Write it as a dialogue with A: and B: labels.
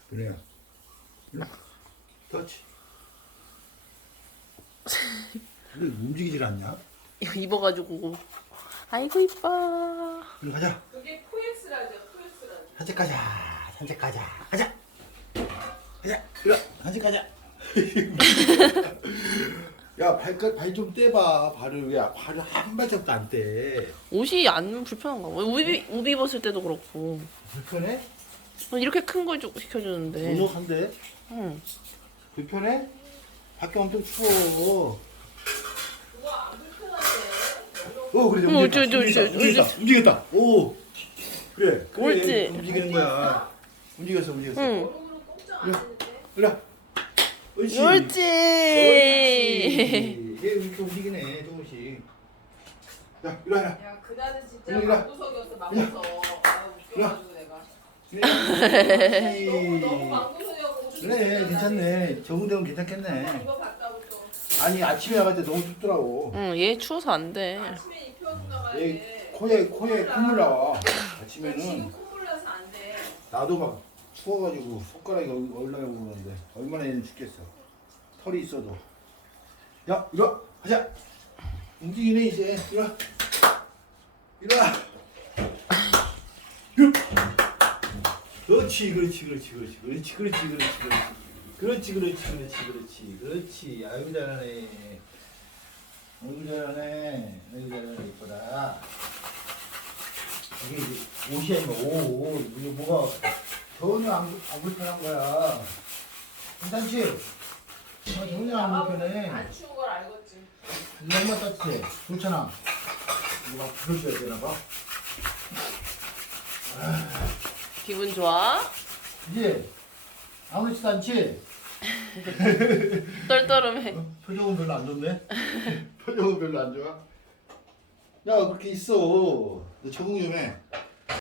A: 그래요. 그렇지. 왜 움직이질 않냐?
B: 이거 입어가지고. 아이고 이뻐.
A: 그래 가자.
C: 그게 포엑스라죠, 포엑스라죠.
A: 산책 가자. 산책 가자. 가자. 가자. 이리 산책 가자. 야, 발 좀 떼봐. 발을 왜 발을 한 발짝도 안 떼?
B: 옷이 안 불편한가 봐. 우비 입었을 때도 그렇고.
A: 불편해?
B: 이렇게 큰 걸 시켜주는데.
A: 넉넉한데?
B: 응.
A: 불편해? 밖에 엄청 추워.
C: 그거 안 불편한데.
A: 그래.
B: 어머,
A: 움직였다. 움직였다. 오. 그래.
B: 옳지.
A: 움직이는 거야. 움직였어.
B: 응.
C: 얼굴은 꼼짝 안 했는데.
A: 이리 와. 옳지.
B: 옳지.
A: 얘 이렇게 움직이네 조금씩. 야, 이리 와라.
C: 야, 그날은 진짜
A: 이리 와.
C: 망구석이었어, 망구석. 아, 웃겨가지고 내가. 너무 망구석이었고.
A: 그래, 괜찮네. 적응되면 괜찮겠네.
C: 이거 봤다고 또.
A: 아니 아침에 나갈 때 너무 춥더라고.
B: 응, 얘 추워서 안 돼.
C: 아침에 입혀서 나가야
A: 얘
C: 돼.
A: 코에 콧물 나와.
C: 지금
A: 아침에는
C: 콧물 나서 안 돼.
A: 나도 막 추워가지고 손가락이 올라가고 그러는데 얼마나 얘는 죽겠어. 털이 있어도. 야, 이리 와. 가자. 움직이네 이제. 이리 와. 이리 와. 그렇지, 그렇지, 그렇지, 그렇지, 그렇지, 그렇지, 그렇지, 그렇지, 그렇지, 그렇지, 그렇지, 그렇지. 아이고 잘하네. 아이고 잘하네. 아이고 잘하네. 이쁘다. 이게 이제 옷이 아니면 옷. 이게 뭐가 전혀 안 불편한 거야. 괜찮지? 전혀 안 불편해.
C: 안 추운 걸 알겠지.
A: 이거 얼마 따뜻해. 좋잖아. 이거 막 불어줘야 되나 봐.
B: 기분 좋아?
A: 이제 아무렇지도 않지?
B: 떨떠름해.
A: 표정은 별로 안 좋네. 표정은 별로 안 좋아. 야, 그렇게 있어. 너 적응 좀 해.